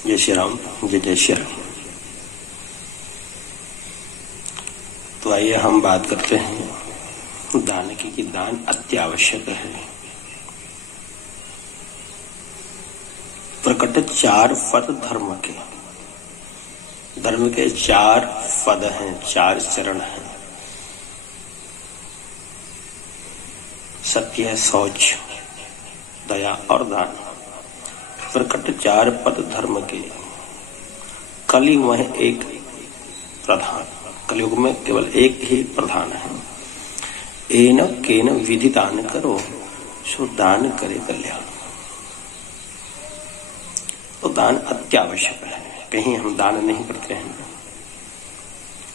जय श्री राम, जय जय श्री राम। तो आइए हम बात करते हैं दान की कि दान अत्यावश्यक है। प्रकट 4 पद धर्म के, धर्म के 4 पद हैं, 4 चरण हैं। सत्य, शौच, दया और दान। प्रकट 4 पद धर्म के। कलयुग में एक प्रधान, कलयुग में केवल एक ही प्रधान है। एन केन विधि दान करो, सो दान करे कल्याण। तो दान अत्यावश्यक है। कहीं हम दान नहीं करते हैं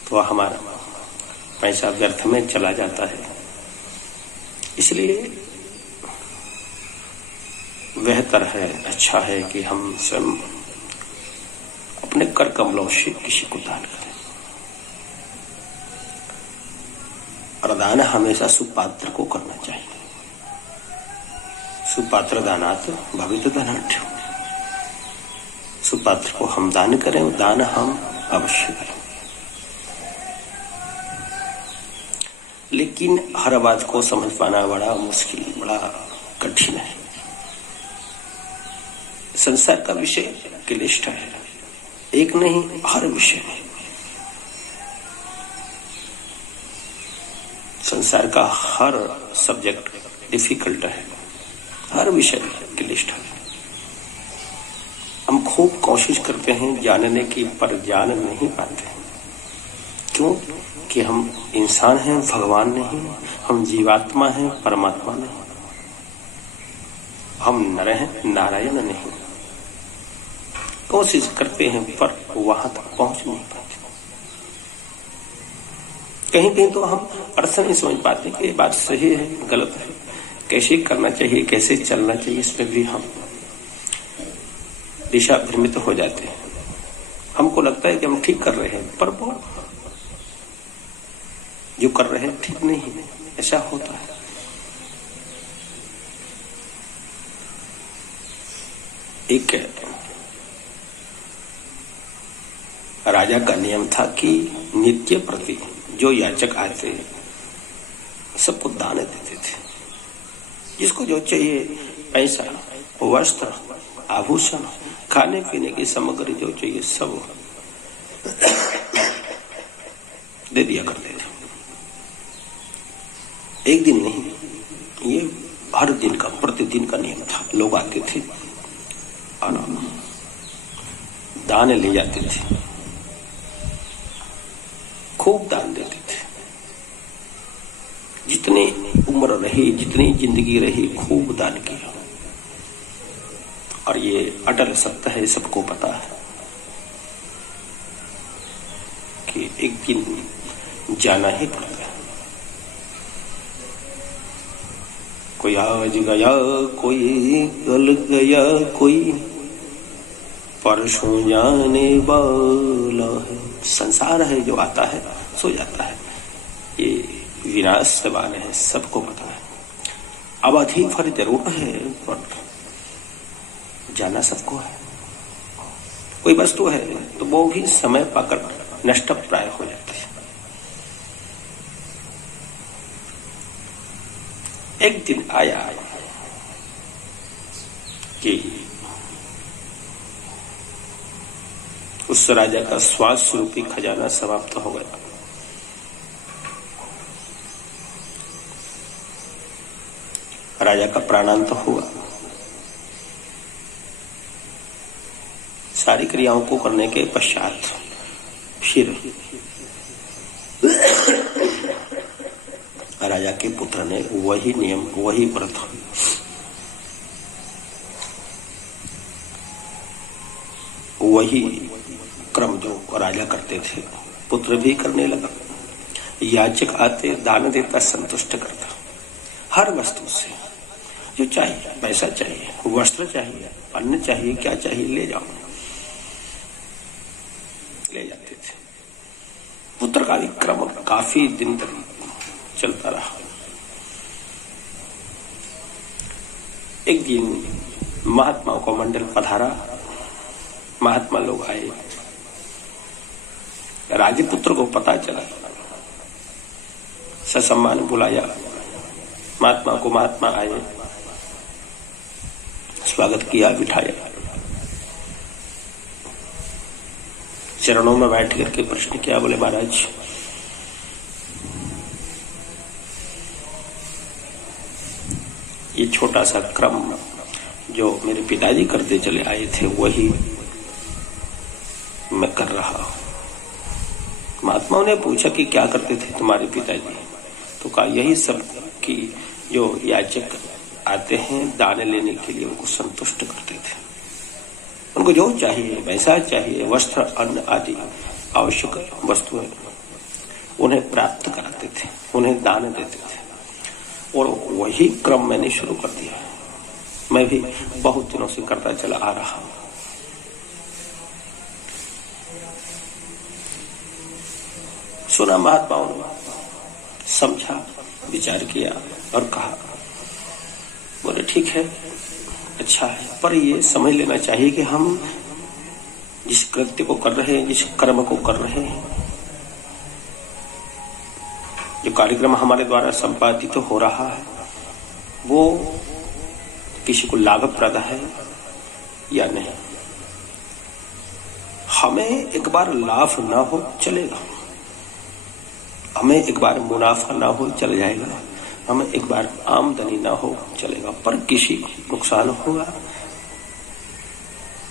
तो हमारा पैसा व्यर्थ में चला जाता है। इसलिए बेहतर है, अच्छा है कि हम स्वयं अपने कर कमलों से किसी को दान करें। और दान हमेशा सुपात्र को करना चाहिए। सुपात्र दानात् भवित धनाढ्यो। सुपात्र को हम दान करें, दान हम अवश्य करें। लेकिन हर बात को समझ पाना बड़ा मुश्किल, बड़ा कठिन है। संसार का विषय क्लिष्ट है, एक नहीं हर विषय है। संसार का हर सब्जेक्ट डिफिकल्ट है, हर विषय क्लिष्ट है। हम खूब कोशिश करते हैं जानने की, पर जान नहीं पाते। क्यों? कि हम इंसान हैं, भगवान नहीं। हम जीवात्मा हैं, परमात्मा नहीं। हम नर हैं, नारायण नहीं। कोशिश करते हैं पर वहां तक पहुंच नहीं पाते। कहीं कहीं तो हम अर्थ नहीं समझ पाते कि ये बात सही है, गलत है, कैसे करना चाहिए, कैसे चलना चाहिए। इसमें भी हम दिशा भ्रमित हो जाते हैं। हमको लगता है कि हम ठीक कर रहे हैं, पर वो जो कर रहे हैं ठीक नहीं है। ऐसा होता है। एक राजा का नियम था कि नित्य प्रति जो याचक आते सबको दान देते थे। जिसको जो चाहिए, पैसा, वस्त्र, आभूषण, खाने पीने की सामग्री जो चाहिए सब दे दिया करते थे। एक दिन नहीं, ये हर दिन का, प्रतिदिन का नियम था। लोग आते थे और दान ले जाते थे, खूब दान देते थे। जितनी उम्र रही, जितनी जिंदगी रही, खूब दान किया। और ये अटल सत्य है, सबको पता है कि एक दिन जाना ही पड़ेगा। कोई आज गया, कोई कल गया, कोई परसों जाने वाला है। संसार है, जो आता है सो जाता है। ये विनाश से वाले है, सबको पता है। अवधि भर जरूर है, पर जाना सबको है। कोई वस्तु है तो वो भी समय पाकर नष्ट प्राय हो जाती है। एक दिन आया कि उस राजा का श्वास रूपी खजाना समाप्त हो गया। राजा का प्राणांत हुआ। सारी क्रियाओं को करने के पश्चात फिर राजा के पुत्र ने वही नियम, वही व्रत, वही क्रम जो राजा करते थे, पुत्र भी करने लगा। याचक आते, दान देता, संतुष्ट करता। हर वस्तु से जो चाहिए, पैसा चाहिए, वस्त्र चाहिए, अन्न चाहिए, क्या चाहिए ले जाओ, ले जाते थे। पुत्र का भी क्रम काफी दिन तक चलता रहा। एक दिन महात्माओं का मंडल पधारा। महात्मा लोग आए, राजपुत्र को पता चला, ससम्मान बुलाया महात्मा को। महात्मा आए, स्वागत किया, बिठाया, चरणों में बैठ करके प्रश्न किया। बोले महाराज, ये छोटा सा क्रम जो मेरे पिताजी करते चले आए थे वही मैं कर रहा हूं। महात्माओं ने पूछा कि क्या करते थे तुम्हारे पिताजी? तो कहा यही सब कि जो याचक आते हैं दान लेने के लिए उनको संतुष्ट करते थे। उनको जो चाहिए, पैसा चाहिए, वस्त्र, अन्न आदि आवश्यक वस्तुएं उन्हें प्राप्त कराते थे, उन्हें दान देते थे। और वही क्रम मैंने शुरू कर दिया। मैं भी बहुत दिनों से करता चला आ रहा हूं। सुना महात्माओं ने, समझा, विचार किया और कहा, बोले ठीक है, अच्छा है, पर ये समझ लेना चाहिए कि हम जिस कृत्य को कर रहे हैं, जिस कर्म को कर रहे हैं, जो कार्यक्रम हमारे द्वारा संपादित तो हो रहा है, वो किसी को लाभप्रद है या नहीं। हमें एक बार लाभ ना हो चलेगा, हमें एक बार मुनाफा ना हो चल जाएगा, हमें एक बार आमदनी ना हो चलेगा, पर किसी को नुकसान होगा,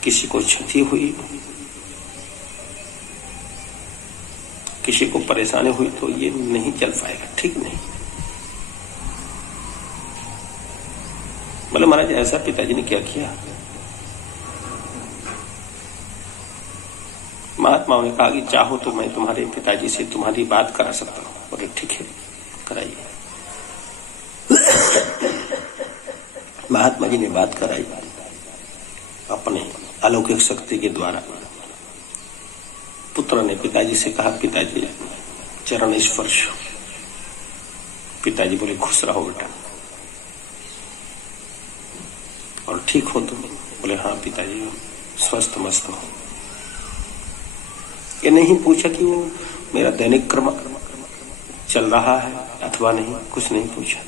किसी को क्षति हुई, किसी को परेशानी हुई तो ये नहीं चल पाएगा, ठीक नहीं। बोले महाराज ऐसा पिताजी ने क्या किया? महात्माओं ने कहा कि चाहो तो मैं तुम्हारे पिताजी से तुम्हारी बात करा सकता हूं। बोले ठीक है, कराइए। महात्मा जी ने बात कराई अपने अलौकिक शक्ति के द्वारा। पुत्र ने पिताजी से कहा, पिताजी चरण स्पर्श। पिताजी बोले खुश रहो बेटा, और ठीक हो तुम? बोले हाँ पिताजी, स्वस्थ मस्त हो। ये नहीं पूछा कि वो मेरा दैनिक कर्म चल रहा है अथवा नहीं, कुछ नहीं पूछा।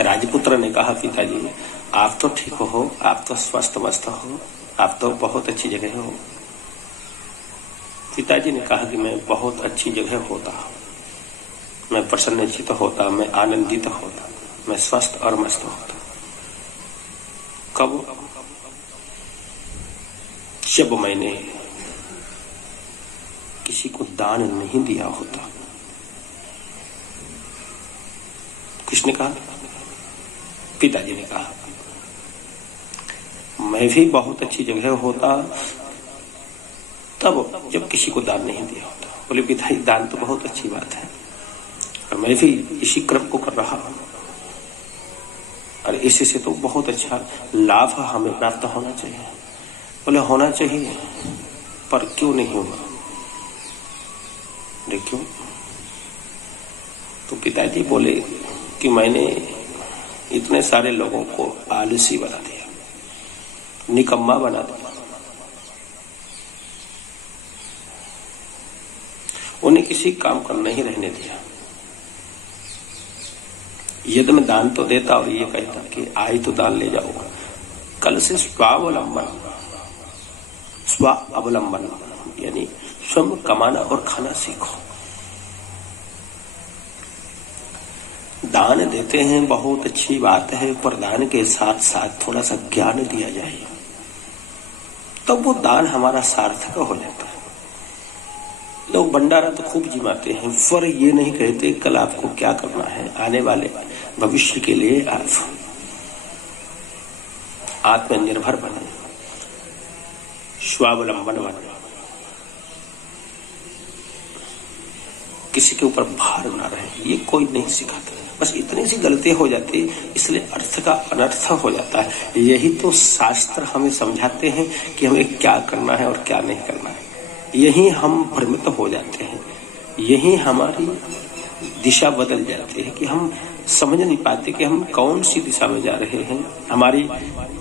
राजपुत्र ने कहा, पिताजी आप तो ठीक हो, आप तो स्वस्थ मस्त हो, आप तो बहुत अच्छी जगह हो। पिताजी ने कहा कि मैं बहुत अच्छी जगह होता हूं, मैं प्रसन्नचित्त होता, मैं आनंदित होता, मैं स्वस्थ और मस्त होता। कब? जब मैंने किसी को दान नहीं दिया होता। किसने कहा? पिताजी ने कहा। मैं भी बहुत अच्छी जगह होता तब जब किसी को दान नहीं दिया होता। बोले पिताजी दान तो बहुत अच्छी बात है, और मैं भी इसी क्रम को कर रहा हूं, और इसी से तो बहुत अच्छा लाभ हमें प्राप्त होना चाहिए। बोले होना चाहिए, पर क्यों नहीं होगा? देखो, तो पिताजी बोले कि मैंने इतने सारे लोगों को आलसी बना दिया, निकम्मा बना दिया, उन्हें किसी काम का नहीं रहने दिया। यदि मैं दान तो देता और ये कहता कि आई तो दान ले जाओ, कल से स्वावलंबन यानी स्वयं कमाना और खाना सीखो। दान देते हैं बहुत अच्छी बात है, पर दान के साथ साथ थोड़ा सा ज्ञान दिया जाए, तब वो दान हमारा सार्थक हो जाता है। लोग भंडारा तो खूब जिमाते हैं, पर ये नहीं कहते कल आपको क्या करना है, आने वाले भविष्य के लिए आप आत्मनिर्भर बने, स्वावलंबन बने, किसी के ऊपर भार ना रहे, ये कोई नहीं सिखाता। बस इतनी सी गलती हो जाती, इसलिए अर्थ का अनर्थ हो जाता है। यही तो शास्त्र हमें समझाते हैं कि हमें क्या करना है और क्या नहीं करना है। यही हम भ्रमित हो जाते हैं, यही हमारी दिशा बदल जाती है कि हम समझ नहीं पाते कि हम कौन सी दिशा में जा रहे हैं, हमारी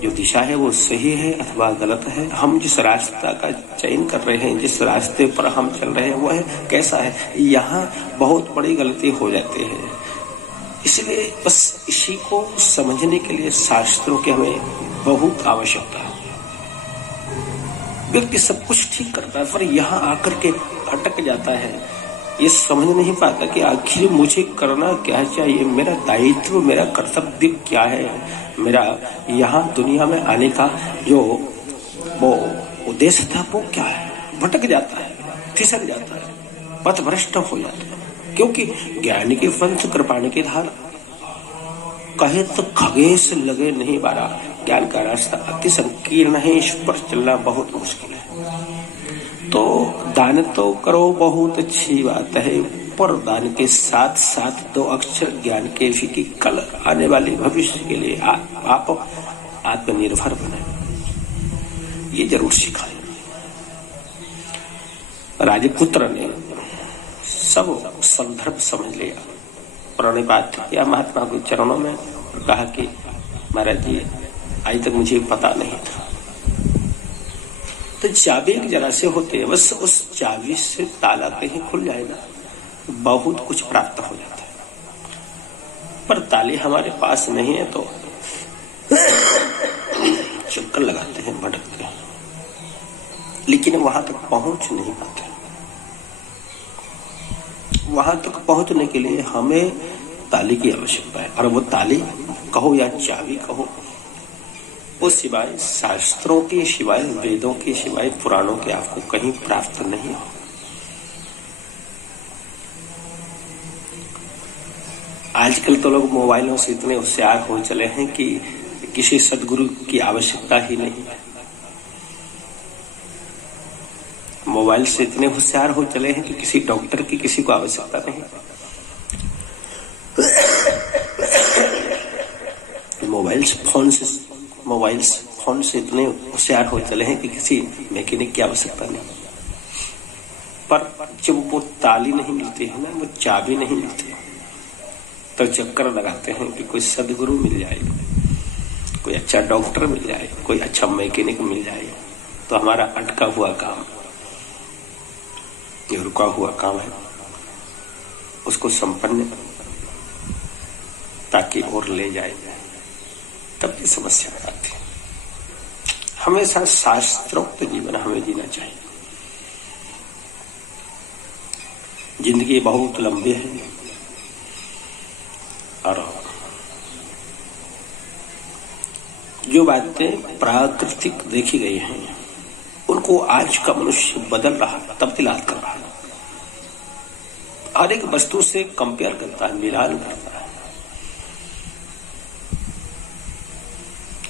जो दिशा है वो सही है अथवा गलत है, हम जिस रास्ता का चयन कर रहे हैं, जिस रास्ते पर हम चल रहे हैं वह कैसा है। यहाँ बहुत बड़ी गलती हो जाती है। इसलिए बस इसी को समझने के लिए शास्त्रों की हमें बहुत आवश्यकता है। व्यक्ति सब कुछ ठीक करता है पर यहाँ आकर के अटक जाता है, ये समझ नहीं पाता कि आखिर मुझे करना क्या चाहिए, मेरा दायित्व, मेरा कर्तव्य क्या है, मेरा यहाँ दुनिया में आने का जो वो उद्देश्य था वो क्या है। भटक जाता है, फिसल जाता है, पथभ्रष्ट हो जाता है। क्योंकि ज्ञान के पंथ कृपाण की धार कहे तो खगेश लगे नहीं बारा। ज्ञान का रास्ता अति संकीर्ण है, इस पर चलना बहुत मुश्किल है। तो दान तो करो, बहुत अच्छी बात है, पर दान के साथ साथ 2 अक्षर ज्ञान के भी कि कल आने वाले भविष्य के लिए आप आत्मनिर्भर बने, ये जरूर सिखाए। राजपुत्र ने सब संदर्भ समझ लिया, प्रणिपात किया महात्मा के चरणों में और कहा कि महाराज जी आज तक मुझे पता नहीं था। तो चाबी एक जरा से होते है, बस उस चाबी से ताला कहीं खुल जाएगा, बहुत कुछ प्राप्त हो जाता है। पर ताले हमारे पास नहीं है तो चक्कर लगाते हैं, भटकते हैं, लेकिन वहां तक पहुंच नहीं पाते। वहां तक पहुंचने के लिए हमें ताले की आवश्यकता है, और वो ताले कहो या चाबी कहो, वो सिवाय शास्त्रों के, सिवाय वेदों के, सिवाय पुराणों के आपको कहीं प्राप्त नहीं हो। आजकल तो लोग मोबाइलों से इतने होशियार हो चले हैं कि किसी सदगुरु की आवश्यकता ही नहीं है। मोबाइल से इतने होशियार हो चले हैं कि किसी डॉक्टर की किसी को आवश्यकता नहीं। मोबाइल फोन से इतने होशियार हो चले हैं कि किसी मैकेनिक की आवश्यकता नहीं। पर जब वो ताली नहीं मिलती है ना, वो चाबी नहीं मिलती, तो चक्कर लगाते हैं कि कोई सदगुरु मिल जाए, कोई अच्छा डॉक्टर मिल जाए, कोई अच्छा मैकेनिक मिल जाए, तो हमारा अटका हुआ काम, ये रुका हुआ काम है, उसको संपन्न ताकि और ले जाए, तब ये समस्या आती है। हमेशा शास्त्रोक्त जीवन हमें जीना चाहिए। जिंदगी बहुत लंबी है और जो बातें प्राकृतिक देखी गई हैं उनको आज का मनुष्य बदल रहा है, तब्दीलात कर रहा है, हर एक वस्तु से कंपेयर करता है, मिलान करता है।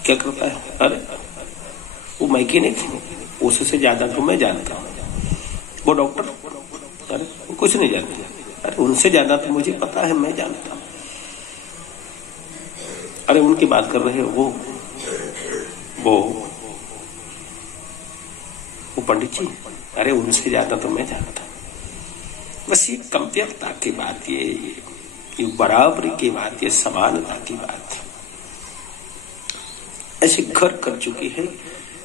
क्या करता है? अरे वो मैकेनिक उससे ज्यादा तो मैं जानता हूँ, वो डॉक्टर अरे वो कुछ नहीं जानते, अरे उनसे ज्यादा तो मुझे पता है, मैं जानता हूँ। अरे उनकी बात कर रहे हो वो पंडित जी, अरे उनसे ज्यादा तो मैं जानता हूँ। बस ये कंपेयरता की बात, ये बराबरी की बात, ये समानता की बात ऐसे घर कर चुकी है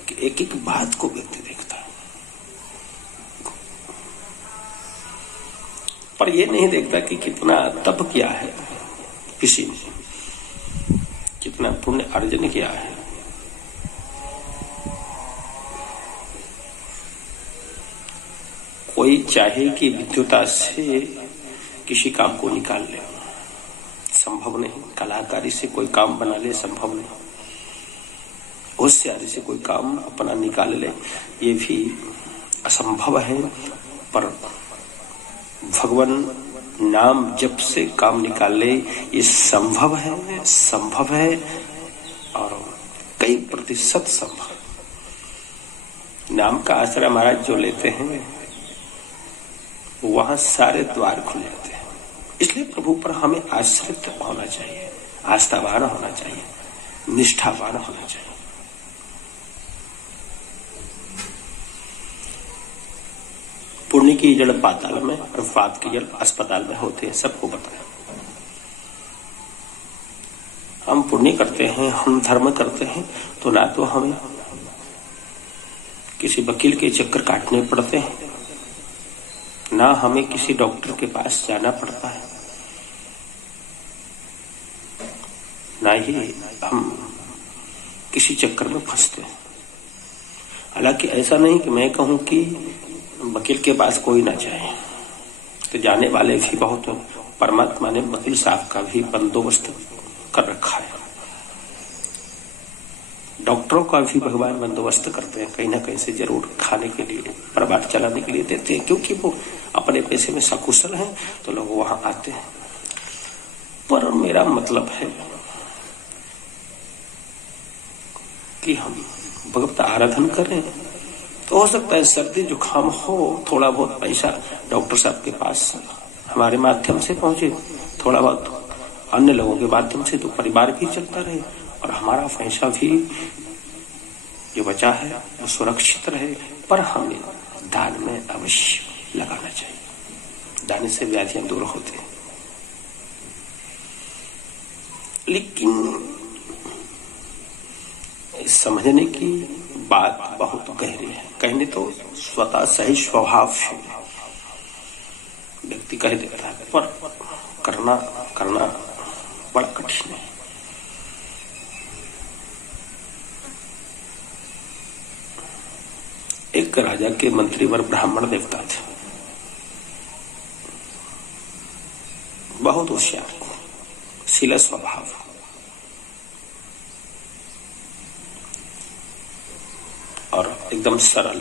कि एक एक बात को व्यक्ति देखता है, पर ये नहीं देखता कि कितना तप किया है किसी ने, कितना पुण्य अर्जन किया है। कोई चाहे कि विद्युता से किसी काम को निकाल ले, संभव नहीं। कलाकारी से कोई काम बना ले, संभव नहीं। होशियारी से कोई काम अपना निकाल ले, ये भी असंभव है। पर भगवान नाम जप से काम निकाल ले, ये संभव है और कई प्रतिशत संभव। नाम का आश्रय महाराज जो लेते हैं वहां सारे द्वार खुल जाते हैं। इसलिए प्रभु पर हमें आश्रित होना चाहिए, आस्थावान होना चाहिए, निष्ठावान होना चाहिए। पुण्य की जड़ पाताल में और पाप की जड़ अस्पताल में होते हैं, सबको बताया। हम पुण्य करते हैं, हम धर्म करते हैं, तो ना तो हमें किसी वकील के चक्कर काटने पड़ते हैं, ना हमें किसी डॉक्टर के पास जाना पड़ता है, ना ही हम किसी चक्कर में फंसते हैं। हालांकि ऐसा नहीं कि मैं कहूं कि वकील के पास कोई ना जाए, तो जाने वाले भी बहुत। परमात्मा ने वकील साहब का भी बंदोबस्त कर रखा है, डॉक्टरों का भी भगवान बंदोबस्त करते हैं, कहीं ना कहीं से जरूर खाने के लिए, परिवार चलाने के लिए देते हैं, क्योंकि वो अपने पैसे में सकुशल हैं, तो लोग वहां आते हैं। पर मेरा मतलब है कि हम भगवत आराधन करें, तो हो सकता है सर्दी जुकाम हो, थोड़ा बहुत पैसा डॉक्टर साहब के पास हमारे माध्यम से पहुंचे, थोड़ा बहुत अन्य लोगों के माध्यम से, तो परिवार भी चलता रहे और हमारा पैसा भी जो बचा है वो सुरक्षित रहे। पर हमें दान में अवश्य लगाना चाहिए, दान से व्याधियां दूर होते हैं। लेकिन समझने की बात बहुत गहरी है। कहने तो स्वतः सही स्वभाव से व्यक्ति कह देता है, पर करना बड़ा कठिन है। एक राजा के मंत्रीवर ब्राह्मण देवता थे, बहुत होशियार, शील स्वभाव, और एकदम सरल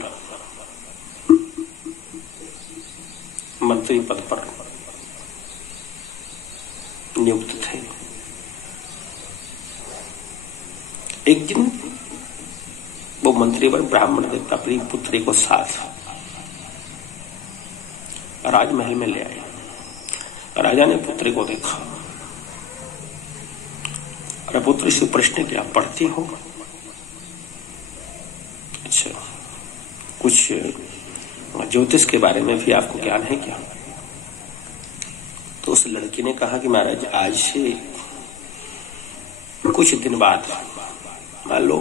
मंत्री पद पर नियुक्त थे। एक दिन वो मंत्रीवर ब्राह्मण देवता अपनी पुत्री को साथ राजमहल में ले आए। राजा ने पुत्री को देखा, अरे पुत्री से प्रश्न किया, पढ़ती हो? अच्छा, कुछ ज्योतिष के बारे में भी आपको ज्ञान है क्या? तो उस लड़की ने कहा कि महाराज, आज से कुछ दिन बाद, मान लो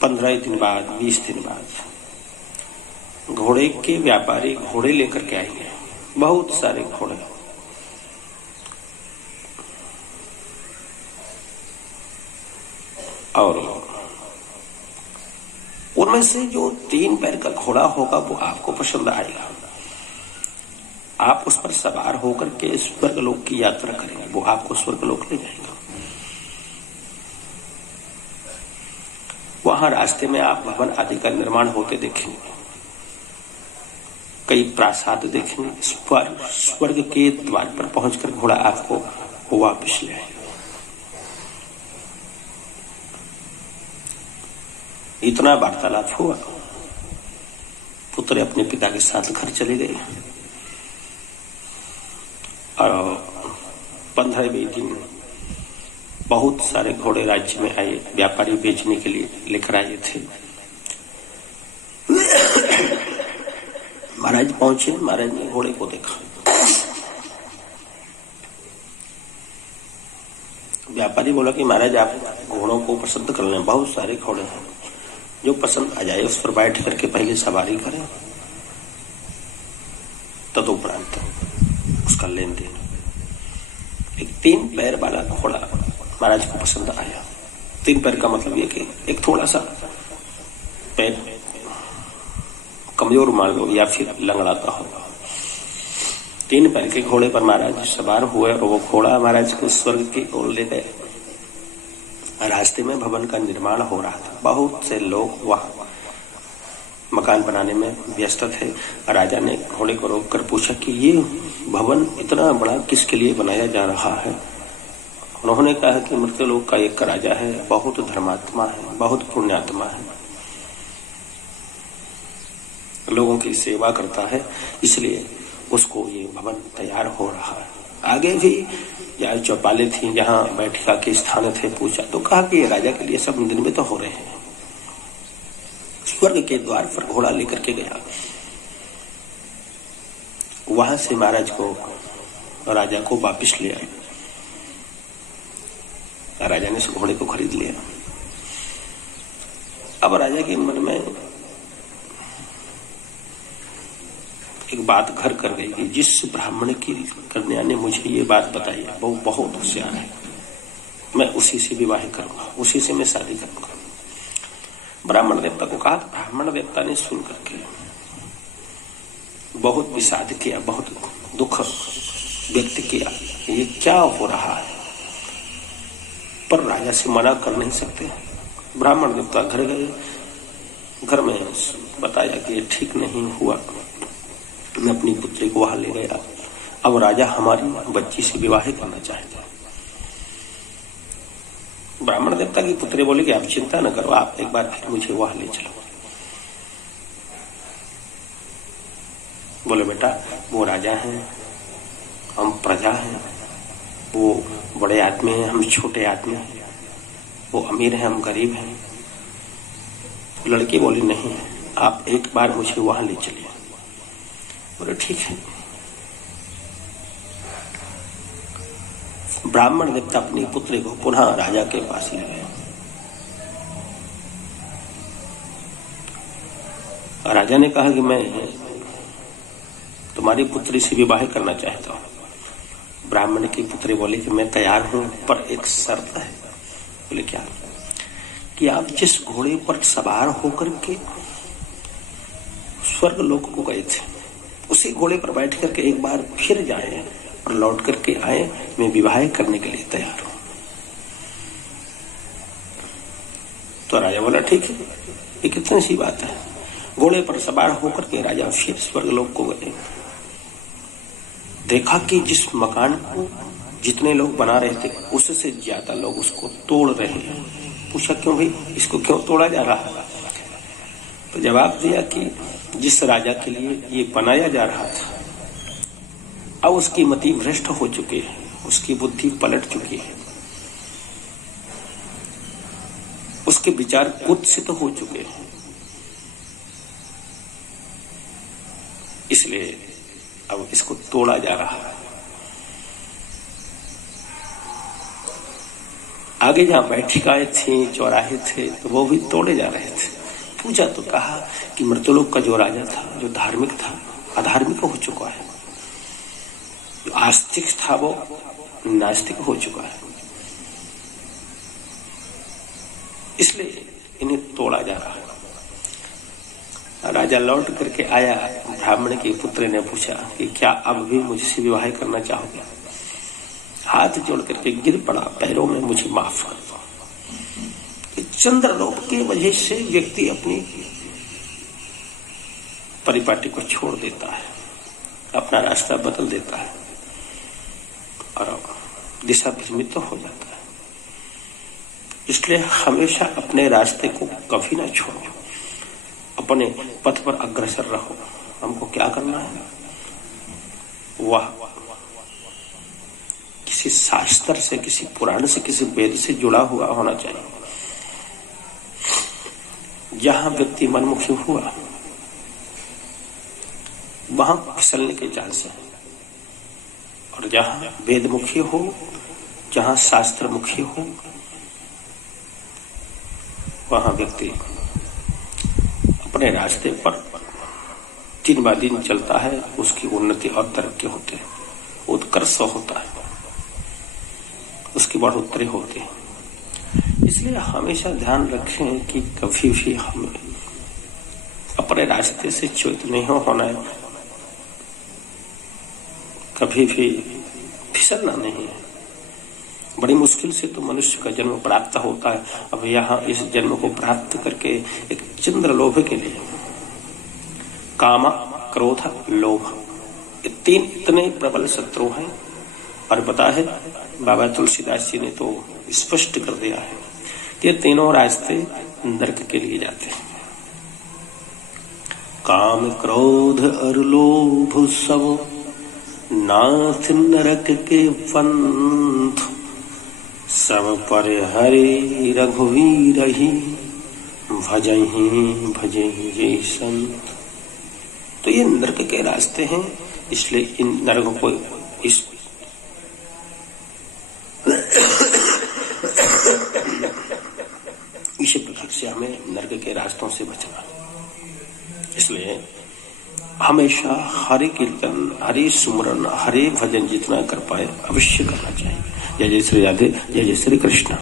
15 दिन बाद, 20 दिन बाद, घोड़े के व्यापारी घोड़े लेकर के आएंगे, बहुत सारे घोड़े, और उनमें से जो 3 पैर का घोड़ा होगा वो आपको पसंद आएगा, आप उस पर सवार होकर के स्वर्ग लोक की यात्रा करेंगे, वो आपको स्वर्ग लोक ले जाएगा। वहां रास्ते में आप भवन आदि का निर्माण होते देखेंगे, कई प्रासाद देखेंगे, स्वर्ग के द्वार पर पहुंचकर घोड़ा आपको वापस ले आएगा। इतना वार्तालाप हुआ, पुत्र अपने पिता के साथ घर चले गए और 15वें दिन बहुत सारे घोड़े राज्य में आए, व्यापारी बेचने के लिए लेकर आए थे। महाराज पहुंचे, महाराज ने घोड़े को देखा, व्यापारी बोला कि महाराज आप घोड़ों को पसंद कर लें, बहुत सारे घोड़े हैं, जो पसंद आ जाए उस पर बैठ करके पहले सवारी करें, तदुपरांत उसका लेन देन। एक 3 पैर वाला घोड़ा महाराज को पसंद आया। 3 पैर का मतलब ये कि एक थोड़ा सा पैर कमजोर मान लो या फिर लंगड़ाता हो। 3 पैर के घोड़े पर महाराज सवार हुए और वो घोड़ा महाराज को स्वर्ग की ओर ले गए। रास्ते में भवन का निर्माण हो रहा था, बहुत से लोग वहां मकान बनाने में व्यस्त थे। राजा ने घोड़े को रोककर पूछा कि ये भवन इतना बड़ा किसके लिए बनाया जा रहा है? उन्होंने कहा कि मृत्यलोक का एक राजा है, बहुत धर्मात्मा है, बहुत पुण्यात्मा है, लोगों की सेवा करता है, इसलिए उसको ये भवन तैयार हो रहा है। आगे भी जहाँ चौपाले थी, जहाँ बैठका के स्थान थे, पूछा तो कहा कि ये राजा के लिए सब दिन में तो हो रहे हैं। स्वर्ग के द्वार पर घोड़ा लेकर के गया, वहां से महाराज को राजा को वापिस ले आए। राजा ने उस घोड़े को खरीद लिया। अब राजा के मन में एक बात घर कर गई कि जिस ब्राह्मण की कन्या ने मुझे ये बात बताई है वो बहुत होशियार है, मैं उसी से विवाह करूंगा, उसी से मैं शादी करूंगा। ब्राह्मण देवता को कहा। ब्राह्मण देवता ने सुन करके बहुत विषाद किया, बहुत दुख व्यक्त किया, ये क्या हो रहा है, पर राजा से मना कर नहीं सकते। ब्राह्मण देवता घर गए, घर में बताया कि ये ठीक नहीं हुआ, मैं अपनी पुत्री को वहां ले गया, अब राजा हमारी बच्ची से विवाह करना चाहते हैं। ब्राह्मण देवता की पुत्री बोले कि आप चिंता न करो, आप एक बार फिर मुझे वहां ले चलो। बोले बेटा वो राजा हैं, हम प्रजा हैं, वो बड़े आदमी हैं, हम छोटे आदमी हैं, वो अमीर हैं, हम गरीब हैं। लड़की बोली नहीं, आप एक बार मुझे वहां ले चलिए। बोले ठीक है। ब्राह्मण देवता अपनी पुत्री को पुनः राजा के पास ले गए। राजा ने कहा कि मैं तुम्हारी पुत्री से विवाह करना चाहता हूं। ब्राह्मण की पुत्री बोली कि मैं तैयार हूं, पर एक शर्त है। बोले क्या? कि आप जिस घोड़े पर सवार होकर के स्वर्ग लोक को गए थे, उसी घोड़े पर बैठ करके एक बार फिर जाएं और लौट करके आए, मैं विवाह करने के लिए तैयार हूं। तो राजा बोला ठीक है, ये कितनी सी बात है। घोड़े पर सवार होकर के राजा फिर स्वर्ग लोक को गए। देखा कि जिस मकान को जितने लोग बना रहे थे उससे ज्यादा लोग उसको तोड़ रहे हैं। पूछा क्यों भाई, इसको क्यों तोड़ा जा रहा है? तो जवाब दिया कि जिस राजा के लिए ये बनाया जा रहा था अब उसकी मति भ्रष्ट हो चुकी है, उसकी बुद्धि पलट चुकी है, उसके विचार कुत्सित हो चुके हैं, इसलिए अब इसको तोड़ा जा रहा है। आगे जहां बैठिकाएं थी, चौराहे थे, तो वो भी तोड़े जा रहे थे। पूछा तो कहा कि मृतलोक का जो राजा था, जो धार्मिक था, अधार्मिक हो चुका है, जो आस्तिक था वो नास्तिक हो चुका है, इसलिए इन्हें तोड़ा जा रहा है। राजा लौट करके आया, ब्राह्मण के पुत्र ने पूछा कि क्या अब भी मुझसे विवाह करना चाहोगे? हाथ जोड़ करके गिर पड़ा पैरों में, मुझे माफ कर दो। चंद्रलोक की वजह से व्यक्ति अपनी परिपाटी को छोड़ देता है, अपना रास्ता बदल देता है और दिशा भ्रमित हो जाता है। इसलिए हमेशा अपने रास्ते को कभी ना छोड़ो, अपने पथ पर अग्रसर रहो। हमको क्या करना है, वह किसी शास्त्र से, किसी पुराण से, किसी वेद से जुड़ा हुआ होना चाहिए। जहां व्यक्ति मनमुखी हुआ वहां फिसलने के चांस है, और जहां वेदमुखी हो, जहां शास्त्र मुखी हो, वहां व्यक्ति अपने रास्ते पर दिन ब दिन चलता है, उसकी उन्नति और तरक्की होती है, उत्कर्ष होता है, उसकी बढ़ोतरी होती है। इसलिए हमेशा ध्यान रखें कि कभी भी हमें अपने रास्ते से च्युत नहीं होना है, कभी भी फिसलना नहीं है। बड़ी मुश्किल से तो मनुष्य का जन्म प्राप्त होता है। अब यहाँ इस जन्म को प्राप्त करके एक चंद्रलोभ के लिए काम, क्रोध, लोभ, ये तीन इतने प्रबल शत्रु हैं। और पता है बाबा तुलसीदास जी ने तो स्पष्ट कर दिया है कि ये तीनों रास्ते नरक के लिए जाते हैं। काम, क्रोध और लोभ सब नाथ नरक के पंथ, सब पर हरे रघुवीर ही भजहि संत। तो ये नरक के रास्ते हैं, इसलिए इन नरक को इस प्रकार से हमें नरक के रास्तों से बचना है। इसलिए हमेशा हरे कीर्तन, हरे सुमरन, हरे भजन जितना कर पाए अवश्य करना चाहिए। जय जय श्री राधे, जय जय श्री कृष्ण।